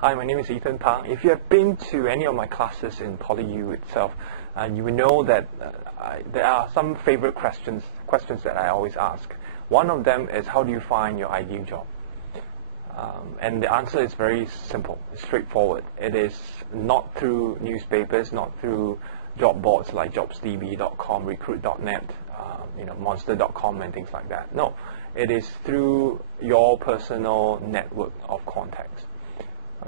Hi, my name is Ethan Pang. If you have been to any of my classes in PolyU itself, you will know that there are some favorite questions that I always ask. One of them is, how do you find your ideal job? And the answer is very simple, straightforward. It is not through newspapers, not through job boards like jobsdb.com, recruit.net, monster.com and things like that. No, it is through your personal network of contacts.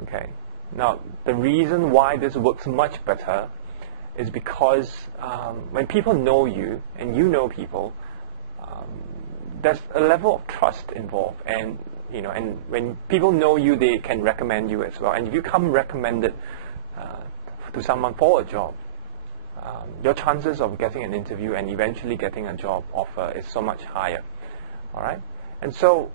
Okay. Now, the reason why this works much better is because when people know you and you know people, there's a level of trust involved, and when people know you, they can recommend you as well. And if you come recommended to someone for a job, your chances of getting an interview and eventually getting a job offer is so much higher. All right, and so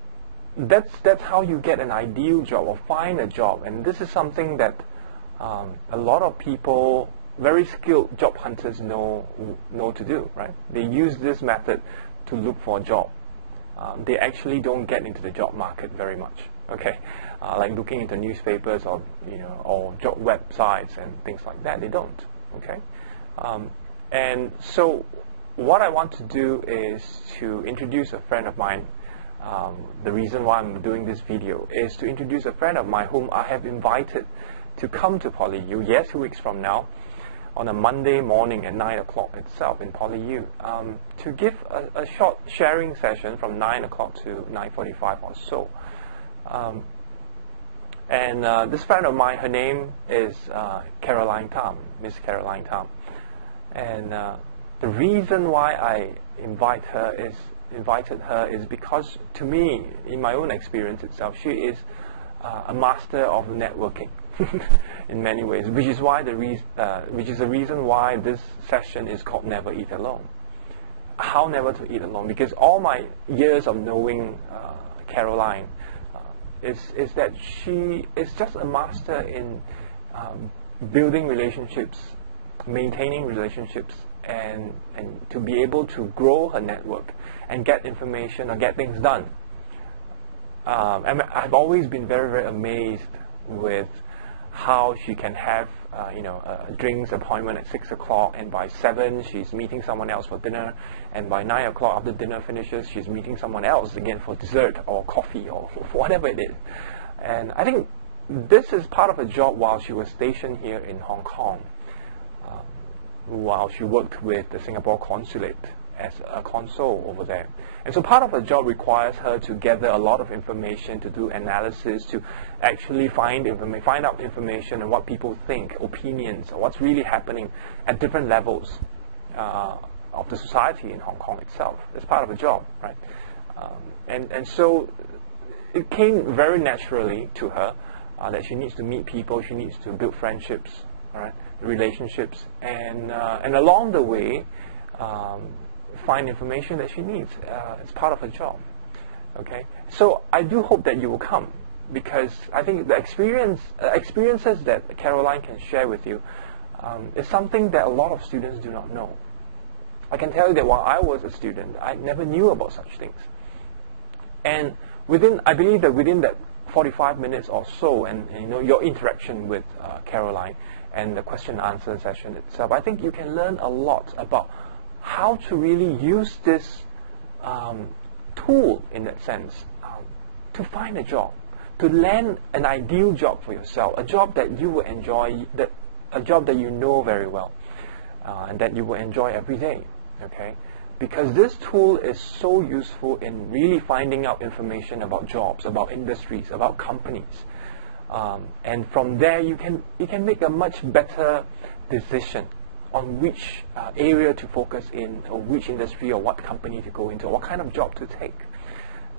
that's how you get an ideal job or find a job. And this is something that a lot of people, very skilled job hunters, know to do. Right? They use this method to look for a job. They actually don't get into the job market very much. Okay, like looking into newspapers or job websites and things like that. They don't. Okay, and so what I want to do is to introduce a friend of mine. The reason why I'm doing this video is to introduce a friend of mine whom I have invited to come to PolyU, 2 weeks from now, on a Monday morning at 9 o'clock itself in PolyU, to give a short sharing session from 9 o'clock to 9:45 or so. And this friend of mine, her name is Caroline Tham, Miss Caroline Tham. And the reason why I invited her is because, to me, in my own experience itself, she is a master of networking in many ways, which is the reason why this session is called Never Eat Alone. How never to eat alone? Because all my years of knowing Caroline is that she is just a master in building relationships, maintaining relationships, and to be able to grow her network and get information or get things done. And I've always been very, very amazed with how she can have a drinks appointment at 6 o'clock, and by 7 she's meeting someone else for dinner, and by 9 o'clock after dinner finishes she's meeting someone else again for dessert or coffee or whatever it is. And I think this is part of her job while she was stationed here in Hong Kong, while she worked with the Singapore Consulate as a consul over there. And so part of her job requires her to gather a lot of information, to do analysis, to actually find out information on what people think, opinions, or what's really happening at different levels of the society in Hong Kong itself. It's part of her job, right? And so it came very naturally to her that she needs to meet people, she needs to build friendships, all right, relationships, and along the way find information that she needs. It's part of her job. Okay, so I do hope that you will come, because I think the experiences that Caroline can share with you is something that a lot of students do not know. I can tell you that while I was a student, I never knew about such things. And I believe that within that 45 minutes or so, and your interaction with Caroline and the question and answer session itself, I think you can learn a lot about how to really use this tool, in that sense, to find a job, to land an ideal job for yourself, a job that you will enjoy, a job that you know very well, and that you will enjoy every day. Okay, because this tool is so useful in really finding out information about jobs, about industries, about companies, and from there you can make a much better decision on which area to focus in, or which industry or what company to go into, or what kind of job to take.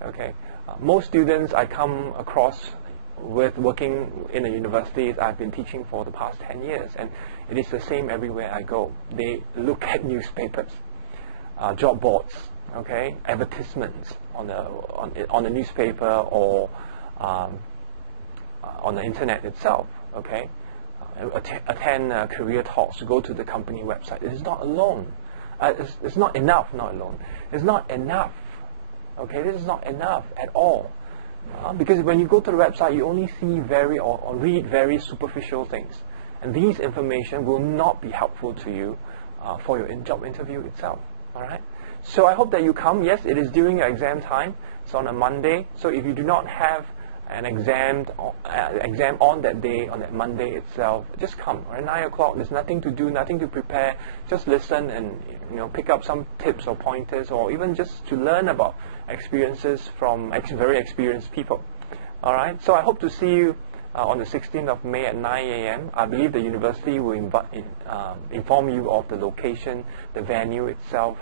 Okay, most students I come across with working in a university, I've been teaching for the past 10 years, and it is the same everywhere I go. They look at newspapers, job boards, okay, advertisements on the newspaper or on the internet itself. Okay. Attend career talks, go to the company website. It is not alone. It's not enough, not alone. It's not enough. Okay, this is not enough at all. Because when you go to the website, you only see or read very superficial things. And these information will not be helpful to you for your job interview itself. All right? So I hope that you come. Yes, it is during your exam time. It's on a Monday. So if you do not have an exam on that day, on that Monday itself, just come. At 9 o'clock, there's nothing to do, nothing to prepare. Just listen and pick up some tips or pointers, or even just to learn about experiences from very experienced people. All right. So I hope to see you on the 16th of May at 9 a.m. I believe the university will inform you of the location, the venue itself.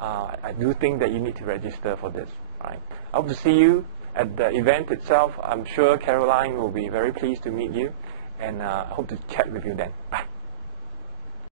I do think that you need to register for this. All right. I hope to see you at the event itself. I'm sure Caroline will be very pleased to meet you, and I hope to chat with you then. Bye.